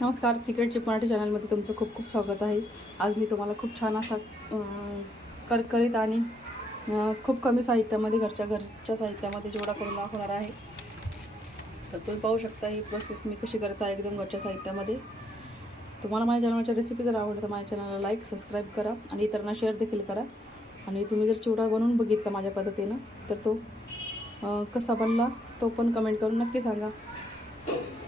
नमस्कार secret chip Marathi चॅनलमध्ये तुमचं खूप खूप स्वागत आहे. आज मी तुम्हाला खूप छान असा कर करकरीत आणि खूप कमी साहित्यामध्ये घरच्या घरच्या साहित्यामध्ये चिवडा करून दाखवणार आहे. तर तुम्ही पाहू शकता ही प्रोसेस मी कशी करत आहे एकदम घरच्या साहित्यामध्ये. तुम्हाला माझ्या चॅनलच्या रेसिपी जर आवडतं तर माझ्या चॅनलला लाईक सबस्क्राईब करा आणि इतरांना शेअर देखील करा. आणि तुम्ही जर चिवडा बनवून बघितला माझ्या पद्धतीनं तर तो कसा बनला तो पण कमेंट करून नक्की सांगा.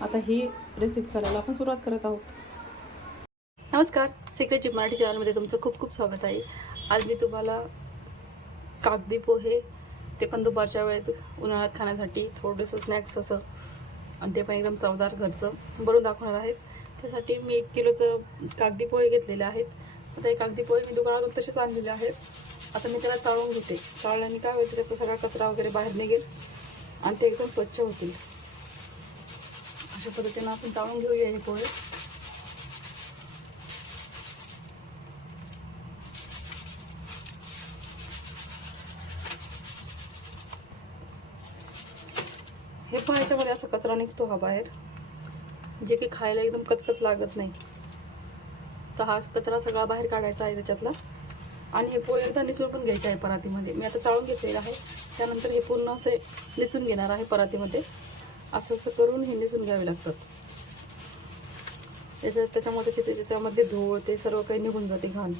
आता ही रेसिपी करायला आपण सुरुवात करत आहोत. नमस्कार सिक्रेट चिप मराठी चॅनलमध्ये तुमचं खूप खूप स्वागत आहे. आज मी तुम्हाला कागदी पोहे ते पण दुपारच्या वेळेत उन्हाळ्यात खाण्यासाठी थोडंसं स्नॅक्स असं आणि ते पण एकदम चवदार घरचं बनवून दाखवणार आहेत. त्यासाठी मी एक किलोचं कागदी पोहे घेतलेले आहेत. आता हे कागदी पोहे मी दुकानातून तसेच आणलेले आहेत. आता मी त्याला चाळून घेते. चाळल्याने काय होईल त्याचा सगळा कचरा वगैरे बाहेर निघेल आणि ते एकदम स्वच्छ होतील. अशा पद्धतीनं आपण चाळून घेऊया हे पोहे हे पण याच्यामध्ये असा कचरा निघतो हा बाहेर. जे की खायला एकदम कचकच लागत नाही. तर हा कचरा सगळा बाहेर काढायचा आहे त्याच्यातला. आणि हे पोहे एकदा निसून पण घ्यायचे आहे परातीमध्ये. मी आता चाळून घेतलेलं आहे. त्यानंतर हे पूर्ण असे निसून घेणार आहे परातीमध्ये. असं असं करून हे निसून घ्यावे लागतात. त्याच्या त्याच्यामध्ये ते- त्याच्यामध्ये धूळ ते सर्व काही निघून जाते घाण.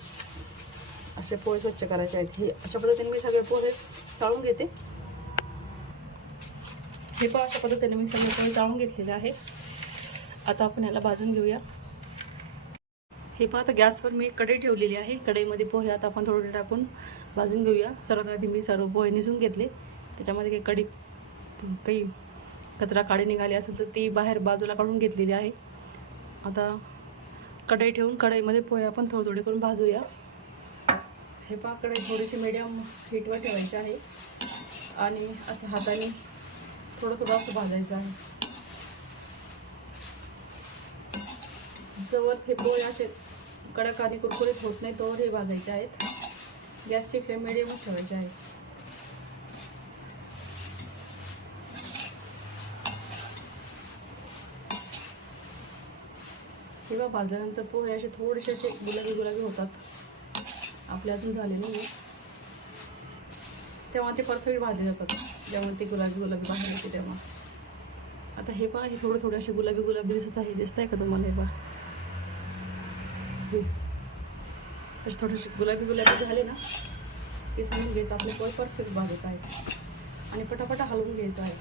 असे पोहे स्वच्छ करायचे आहेत. हे अशा पद्धतीने मी सगळे पोहे चाळून घेते. हे पण अशा पद्धतीने मी सगळे पोहे चाळून घेतलेले आहे. आता आपण याला भाजून घेऊया. हे पण आता गॅसवर मी कढई ठेवलेली आहे. कढईमध्ये पोहे आता आपण थोडे टाकून भाजून घेऊया. सर्वात आधी मी सर्व पोहे निसून घेतले. त्याच्यामध्ये काही कढी काही कचरा काळी निघाली असेल तर ती बाहेर बाजूला काढून घेतलेली आहे. आता कढई ठेवून कढईमध्ये पोहे आपण थोडे थोडे करून भाजूया. हे पहा कढई थोडीशी मीडियम हीटवर ठेवायची आहे. आणि असं हाताने थोडं थोडं असं भाजायचं आहे. जवळ हे पोहे असे कडक आणि कुरकुरीत होत नाही तोवर हे भाजायचे आहेत. गॅसची फ्लेम मिडियमच ठेवायची आहे. तेव्हा भाजल्यानंतर पोहे असे थोडेसे असे गुलाबी गुलाबी होतात. आपले अजून झाले नाही तेव्हा ते परफेक्ट भाजले जातात. जेव्हा ते गुलाबी गुलाबी बाहेर येते तेव्हा. आता हे पहा हे थोडे थोडे असे गुलाबी गुलाबी दिसत आहे. दिसत आहे का तुम्हाला हे पहा? हे. तसे थोडेसे गुलाबी गुलाबी झाले ना ते समजून घ्यायचं आपले पोहे परफेक्ट भाजत आहेत. आणि पटापटा हलवून घ्यायचं आहे.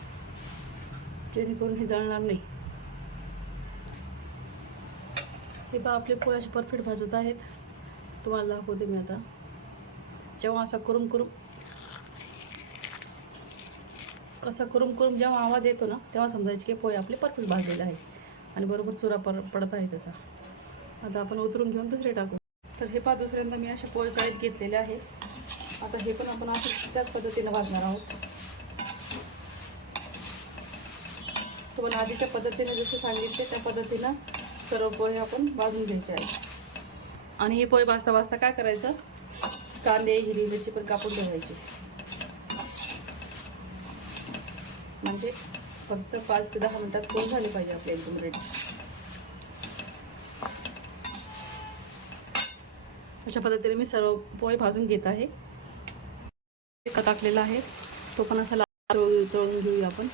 जेणेकरून हे जळणार नाही. हे बा आपले पोहे असे परफेक्ट भाजत आहेत. तुम्हाला दाखवते मी आता. जेव्हा असा करून करून कसा करून करून जेव्हा आवाज येतो ना तेव्हा समजायचे की पोहे आपले परफेक्ट भाजलेले आहेत. आणि बरोबर चुरा पर पडत आहे त्याचा. आता आपण उतरून घेऊन दुसरे टाकू. तर हे पा दुसऱ्यांदा मी असे पोहे तळीत घेतलेले आहे. आता हे पण आपण असं त्याच पद्धतीनं भाजणार आहोत. तुम्हाला आधीच्या पद्धतीने जसं सांगितले त्या पद्धतीनं सर्व पोहे आपण भाजून घ्यायचे आहे आणि हे पोहे भाजता भाजता काय करायचं? कांदे हिरवी मिरची पण कापून ठेवायची. म्हणजे फक्त पाच ते दहा मिनिटात पोहे झाले पाहिजे आपले एकदम रेडी अशा पद्धतीने मी सर्व पोहे भाजून घेत आहे. टाकलेला आहे. तो पण असा लाल तळून घेऊया आपण.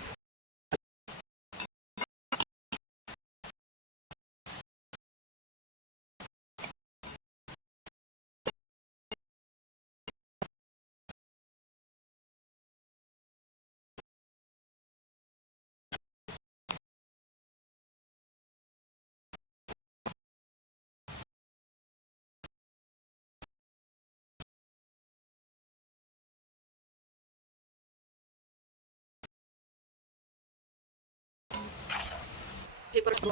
हे परत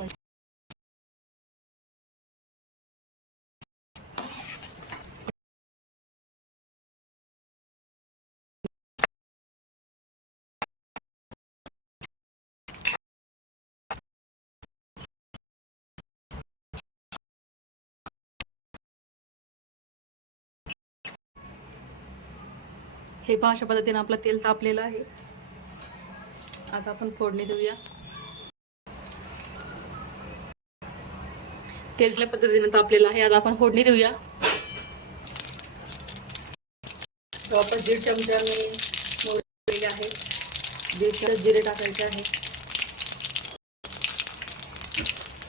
हे पहा अशा पद्धतीने आपलं तेल तापलेलं आहे. आता आपण फोडणी देऊया. तेलच्या पद्धतीने तापलेलं आहे. आता आपण फोडणी देऊया. वापस दीड चमचा मी मोहरी आहे. दीड चमचा जिरे टाकायचे आहे.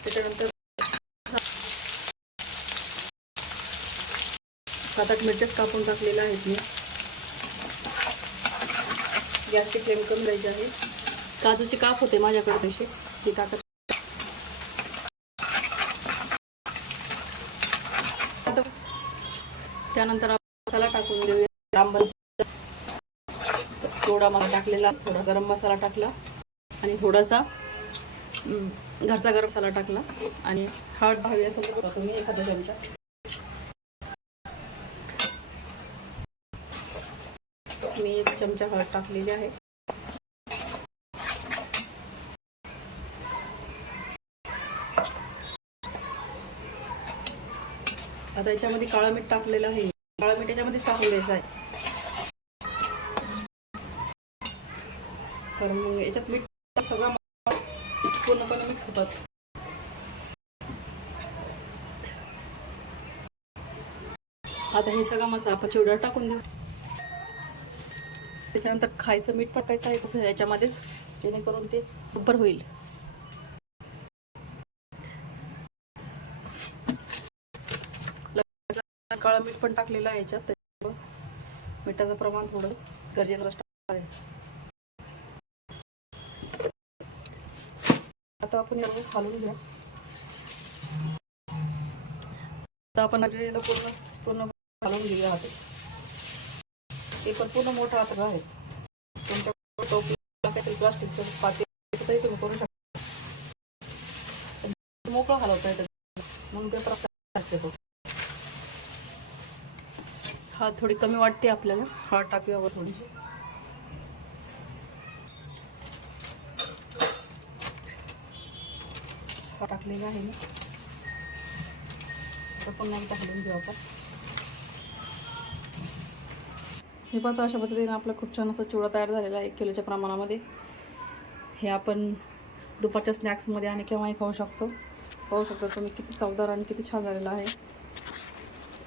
त्याच्यानंतर सात आठ मिरच्याच कापून टाकलेल्या आहेत मी. गॅसची फ्लेम कमी करायची आहे. काजूचे काप होते माझ्याकडे तसे. ते टाकत त्यानंतर मसाला टाकून देऊया. आंबल थोडा मग टाकलेला थोडा गरम मसाला टाकला आणि थोडासा घरचा गरम मसाला टाकला आणि हळद भावी असेल तुम्ही एखादा चमचा मी एक चमचा हळद टाकलेली आहे. आता याच्यामध्ये काळं मीठ टाकलेलं आहे. काळं मीठ याच्यामध्येच टाकून द्यायचं आहे. तर मग याच्यात मीठ सगळा पूर्णपणे मिक्स होतात. आता हे सगळा मसाला आपण चिवडा टाकून देऊ. त्याच्यानंतर खायचं मीठ टाकायचं आहे तसं याच्यामध्येच जेणेकरून ते बरोबर होईल. काळं मीठ पण टाकलेलं आहे याच्यात. त्याच्यामुळं मिठाचं प्रमाण थोडं गरजेचं टाकलं आहे. आता आपण याला घालून घ्या आता आपण याला पूर्ण पूर्ण घालून घेऊया हात ते पण पूर्ण मोठा हात आहे. तुमच्या टोपी काहीतरी प्लास्टिकचं पातेल तरी तुम्ही करू शकता. मोकळं घालवता येतं. म्हणून ते प्रकार तो हा थोडी कमी वाटते आपल्याला. हळद टाकूयावर थोडीशी टाकलेलं टाकलेला आहे ना. तर पुन्हा एकदा हलवून घेऊ आपण. हे पाहता अशा पद्धतीने आपला खूप छान असा चिवडा तयार झालेला आहे एक किलोच्या प्रमाणामध्ये. हे आपण दुपारच्या स्नॅक्समध्ये आणि केव्हाही खाऊ शकतो. पाहू शकतो तुम्ही किती चवदार आणि किती छान झालेला आहे.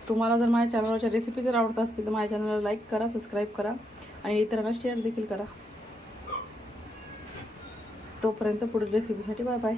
तुम्हाला जर माझ्या चॅनलवरच्या रेसिपी जर आवडत असतील तर माझ्या चॅनलला लाईक करा सबस्क्राईब करा आणि इतरांना शेअर देखील करा. तोपर्यंत पुढील रेसिपीसाठी बाय बाय